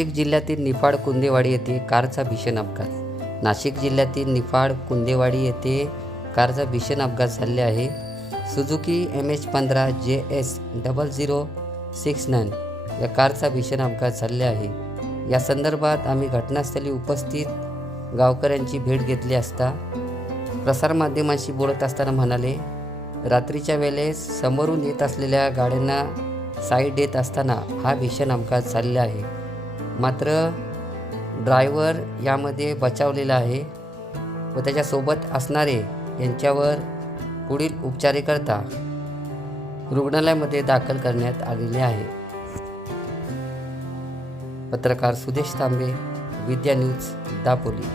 नाशिक जिल्ह्यातील निफाड कुंदेवाडी येथे कारचा भीषण अपघात. नाशिक जिल्ह्यातील निफाड कुंदेवाडी येथे कारचा भीषण अपघात झाले आहे. सुझुकी MH15 JS 0069 या कारचा भीषण अपघात झाले आहे. या संदर्भात आम्ही घटनास्थळी उपस्थित गावकऱ्यांची भेट घेतली असता प्रसारमाध्यमांशी बोलत असताना म्हणाले, रात्रीच्या वेळेस समोरून येत असलेल्या गाड्यांना साईड देत असताना हा भीषण अपघात झालेला आहे. मात्र ड्रायव्हर यामध्ये बचावलेला आहे व त्याच्यासोबत असणारे यांच्यावर पुढील उपचाराकरता रुग्णालयामध्ये दाखल करण्यात आलेले आहे. पत्रकार सुदेश तांबे, विद्या न्यूज, दापोली.